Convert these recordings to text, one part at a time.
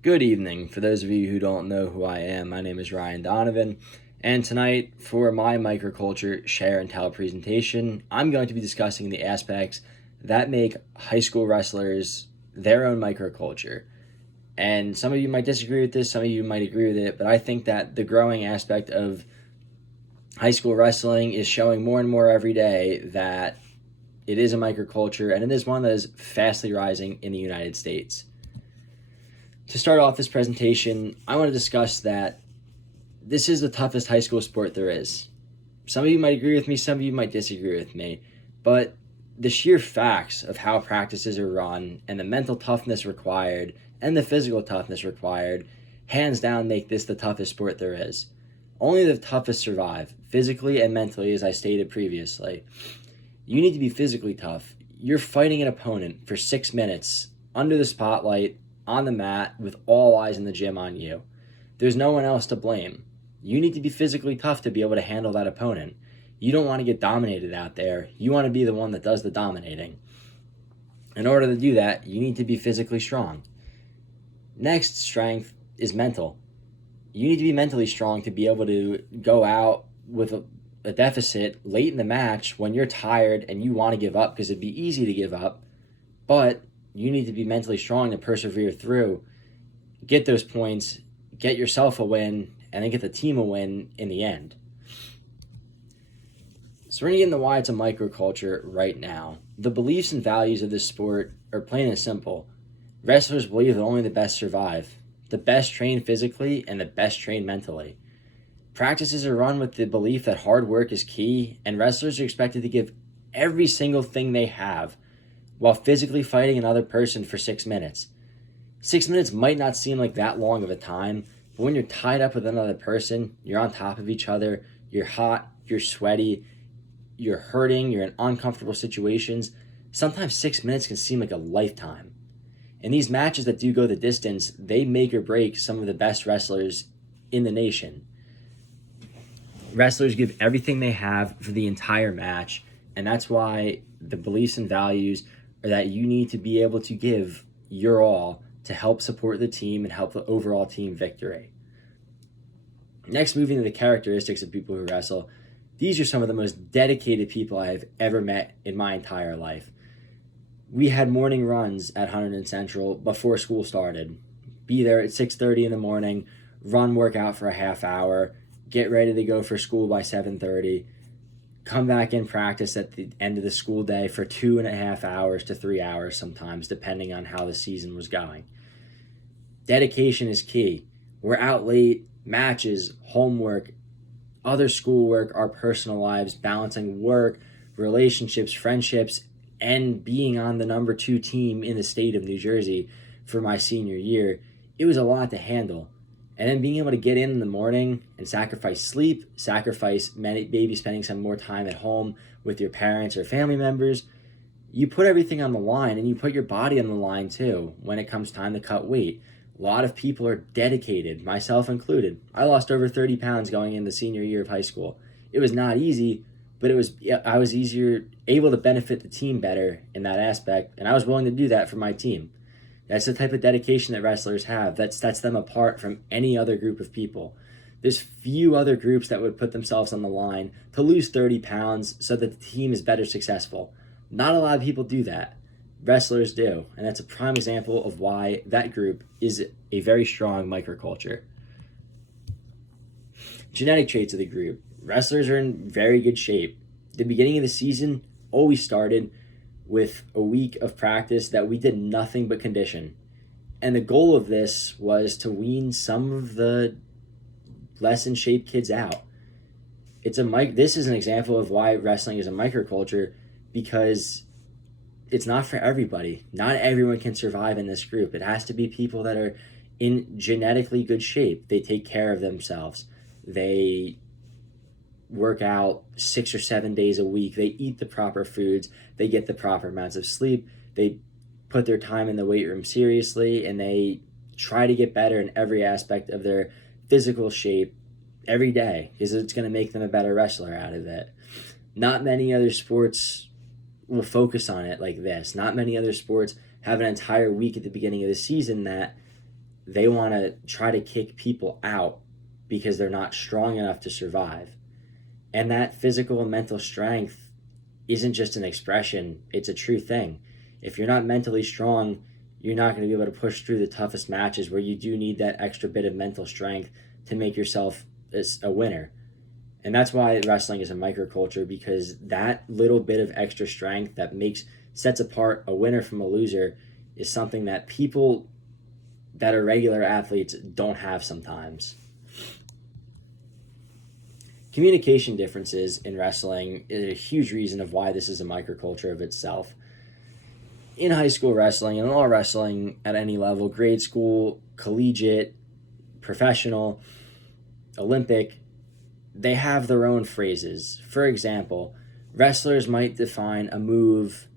Good evening. For those of you who don't know who I am, my name is Ryan Donovan, and tonight for my microculture share and tell presentation, I'm going to be discussing the aspects that make high school wrestlers their own microculture. And some of you might disagree with this, some of you might agree with it, but I think that the growing aspect of high school wrestling is showing more and more every day that it is a microculture, and it is one that is fastly rising in the United States. To start off this presentation, I want to discuss that this is the toughest high school sport there is. Some of you might agree with me, some of you might disagree with me, but the sheer facts of how practices are run and the mental toughness required and the physical toughness required hands down make this the toughest sport there is. Only the toughest survive, physically and mentally, as I stated previously. You need to be physically tough. You're fighting an opponent for 6 minutes under the spotlight, on the mat, with all eyes in the gym on you. There's no one else to blame. You need to be physically tough to be able to handle that opponent. You don't want to get dominated out there. You want to be the one that does the dominating. In order to do that, you need to be physically strong. Next strength is mental. You need to be mentally strong to be able to go out with a deficit late in the match when you're tired and you want to give up, because it'd be easy to give up, but you need to be mentally strong to persevere through, get those points, get yourself a win, and then get the team a win in the end. So we're going to get into why it's a microculture right now. The beliefs and values of this sport are plain and simple. Wrestlers believe that only the best survive. The best train physically and the best train mentally. Practices are run with the belief that hard work is key, and wrestlers are expected to give every single thing they have while physically fighting another person for 6 minutes. 6 minutes might not seem like that long of a time, but when you're tied up with another person, you're on top of each other, you're hot, you're sweaty, you're hurting, you're in uncomfortable situations, sometimes 6 minutes can seem like a lifetime. In these matches that do go the distance, they make or break some of the best wrestlers in the nation. Wrestlers give everything they have for the entire match, and that's why the beliefs and values are that you need to be able to give your all to help support the team and help the overall team victory. Next, moving to the characteristics of people who wrestle, these are some of the most dedicated people I have ever met in my entire life. We had morning runs at Hunterdon Central before school started. Be there at 6:30 in the morning, run workout for a half hour, get ready to go for school by 7:30, come back in practice at the end of the school day for 2.5 hours to 3 hours sometimes, depending on how the season was going. Dedication is key. We're out late, matches, homework, other schoolwork, our personal lives, balancing work, relationships, friendships, and being on the number 2 team in the state of New Jersey for my senior year. It was a lot to handle. And then being able to get in the morning and sacrifice sleep, sacrifice maybe spending some more time at home with your parents or family members, you put everything on the line, and you put your body on the line too when it comes time to cut weight. A lot of people are dedicated, myself included. I lost over 30 pounds going into senior year of high school. It was not easy, but I was able to benefit the team better in that aspect, and I was willing to do that for my team. That's the type of dedication that wrestlers have. That sets them apart from any other group of people. There's few other groups that would put themselves on the line to lose 30 pounds so that the team is better successful. Not a lot of people do that. Wrestlers do, and that's a prime example of why that group is a very strong microculture. Genetic traits of the group. Wrestlers are in very good shape. The beginning of the season always started with a week of practice that we did nothing but condition. And the goal of this was to wean some of the less in shape kids out. This is an example of why wrestling is a microculture, because it's not for everybody. Not everyone can survive in this group. It has to be people that are in genetically good shape. They take care of themselves. They work out 6 or 7 days a week. They eat the proper foods. They get the proper amounts of sleep. They put their time in the weight room seriously, and they try to get better in every aspect of their physical shape every day, because it's going to make them a better wrestler out of it. Not many other sports will focus on it like this. Not many other sports have an entire week at the beginning of the season that they want to try to kick people out because they're not strong enough to survive. And that physical and mental strength isn't just an expression, it's a true thing. If you're not mentally strong, you're not going to be able to push through the toughest matches where you do need that extra bit of mental strength to make yourself a winner. And that's why wrestling is a microculture, because that little bit of extra strength that sets apart a winner from a loser is something that people that are regular athletes don't have sometimes. Communication differences in wrestling is a huge reason of why this is a microculture of itself. In high school wrestling and all wrestling at any level, grade school, collegiate, professional, Olympic, they have their own phrases. For example, wrestlers might define a move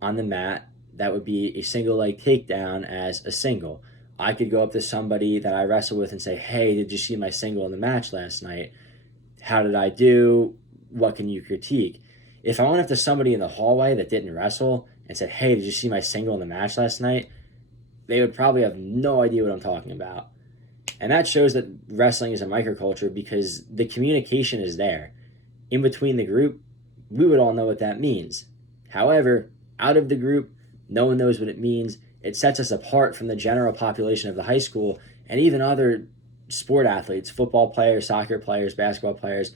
on the mat that would be a single leg takedown as a single. I could go up to somebody that I wrestle with and say, hey, did you see my single in the match last night? How did I do? What can you critique? If I went up to somebody in the hallway that didn't wrestle and said, hey, did you see my single in the match last night? They would probably have no idea what I'm talking about. And that shows that wrestling is a microculture because the communication is there. In between the group, we would all know what that means. However, out of the group, no one knows what it means. It sets us apart from the general population of the high school and even other sport athletes, football players, soccer players, basketball players.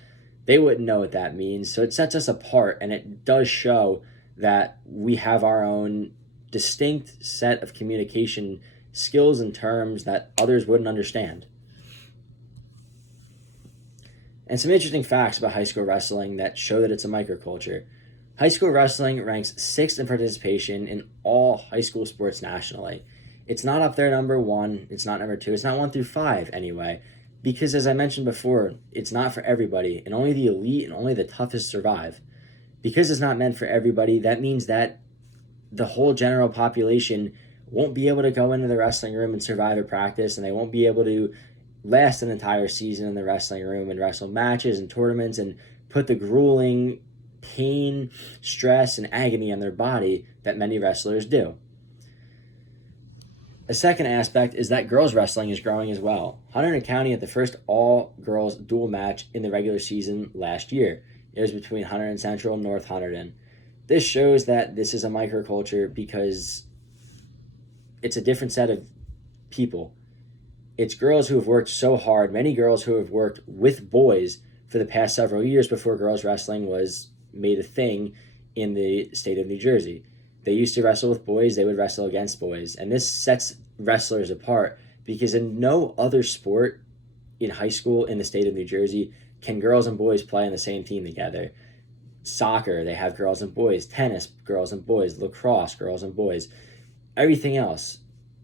They wouldn't know what that means. So it sets us apart, and it does show that we have our own distinct set of communication skills and terms that others wouldn't understand. And some interesting facts about high school wrestling that show that it's a microculture. High school wrestling ranks 6th in participation in all high school sports nationally. It's not up there number 1, it's not number 2, it's not 1 through 5 anyway, because as I mentioned before, it's not for everybody, and only the elite and only the toughest survive. Because it's not meant for everybody, that means that the whole general population won't be able to go into the wrestling room and survive a practice, and they won't be able to last an entire season in the wrestling room and wrestle matches and tournaments and put the grueling pain, stress, and agony on their body that many wrestlers do. A second aspect is that girls wrestling is growing as well. Hunterdon County had the first all-girls dual match in the regular season last year. It was between Hunterdon Central and North Hunterdon. This shows that this is a microculture because it's a different set of people. It's girls who have worked so hard, many girls who have worked with boys for the past several years before girls wrestling was made a thing in the state of New Jersey. They used to wrestle with boys, they would wrestle against boys. And this sets wrestlers apart because in no other sport in high school in the state of New Jersey can girls and boys play on the same team together. Soccer, they have girls and boys. Tennis, girls and boys. Lacrosse, girls and boys. Everything else,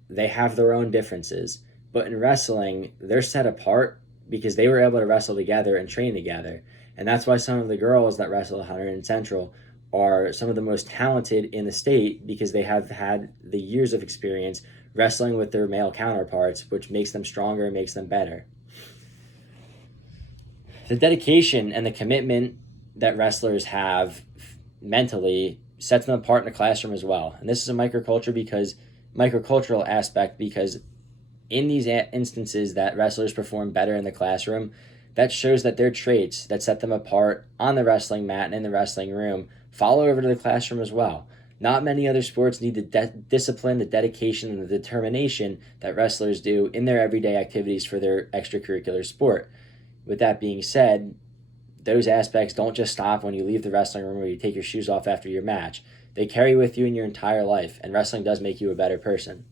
they have their own differences. But in wrestling, they're set apart because they were able to wrestle together and train together. And that's why some of the girls that wrestle at Hunterdon Central are some of the most talented in the state because they have had the years of experience wrestling with their male counterparts, which makes them stronger and makes them better. The dedication and the commitment that wrestlers have mentally sets them apart in the classroom as well. And this is a microcultural aspect because in these instances that wrestlers perform better in the classroom, that shows that their traits that set them apart on the wrestling mat and in the wrestling room follow over to the classroom as well. Not many other sports need the discipline, the dedication, and the determination that wrestlers do in their everyday activities for their extracurricular sport. With that being said, those aspects don't just stop when you leave the wrestling room or you take your shoes off after your match. They carry with you in your entire life, and wrestling does make you a better person.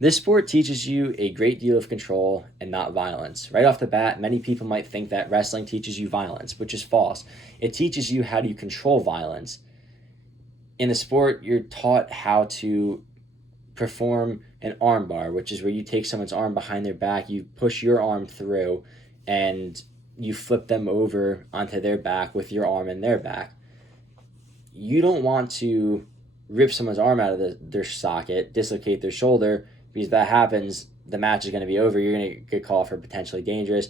This sport teaches you a great deal of control and not violence. Right off the bat, many people might think that wrestling teaches you violence, which is false. It teaches you how to control violence. In the sport, you're taught how to perform an arm bar, which is where you take someone's arm behind their back, you push your arm through, and you flip them over onto their back with your arm in their back. You don't want to rip someone's arm out of their socket, dislocate their shoulder, because if that happens, the match is going to be over. You're going to get called for potentially dangerous,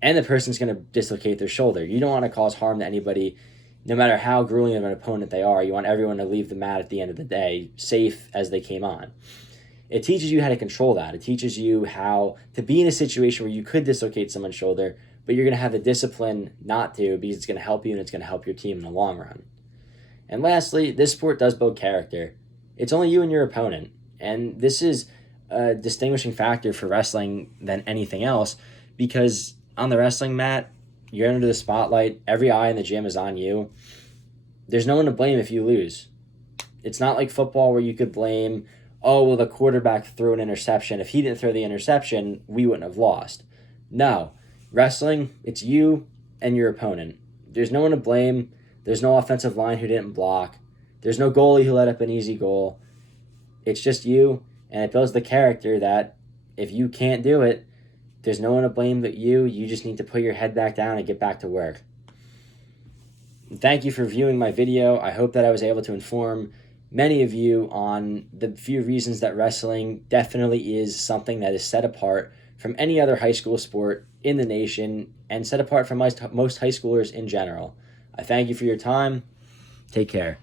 and the person's going to dislocate their shoulder. You don't want to cause harm to anybody, no matter how grueling of an opponent they are. You want everyone to leave the mat at the end of the day safe as they came on. it teaches you how to control that. It teaches you how to be in a situation where you could dislocate someone's shoulder, but you're going to have the discipline not to, because it's going to help you and it's going to help your team in the long run. And lastly, this sport does build character. It's only you and your opponent. And this is a distinguishing factor for wrestling than anything else, because on the wrestling mat, you're under the spotlight. Every eye in the gym is on you. There's no one to blame if you lose. It's not like football where you could blame, oh, well, the quarterback threw an interception. If he didn't throw the interception, we wouldn't have lost. No. Wrestling, it's you and your opponent. There's no one to blame. There's no offensive line who didn't block. There's no goalie who let up an easy goal. It's just you, and it builds the character that if you can't do it, there's no one to blame but you. You just need to put your head back down and get back to work. Thank you for viewing my video. I hope that I was able to inform many of you on the few reasons that wrestling definitely is something that is set apart from any other high school sport in the nation and set apart from most high schoolers in general. I thank you for your time. Take care.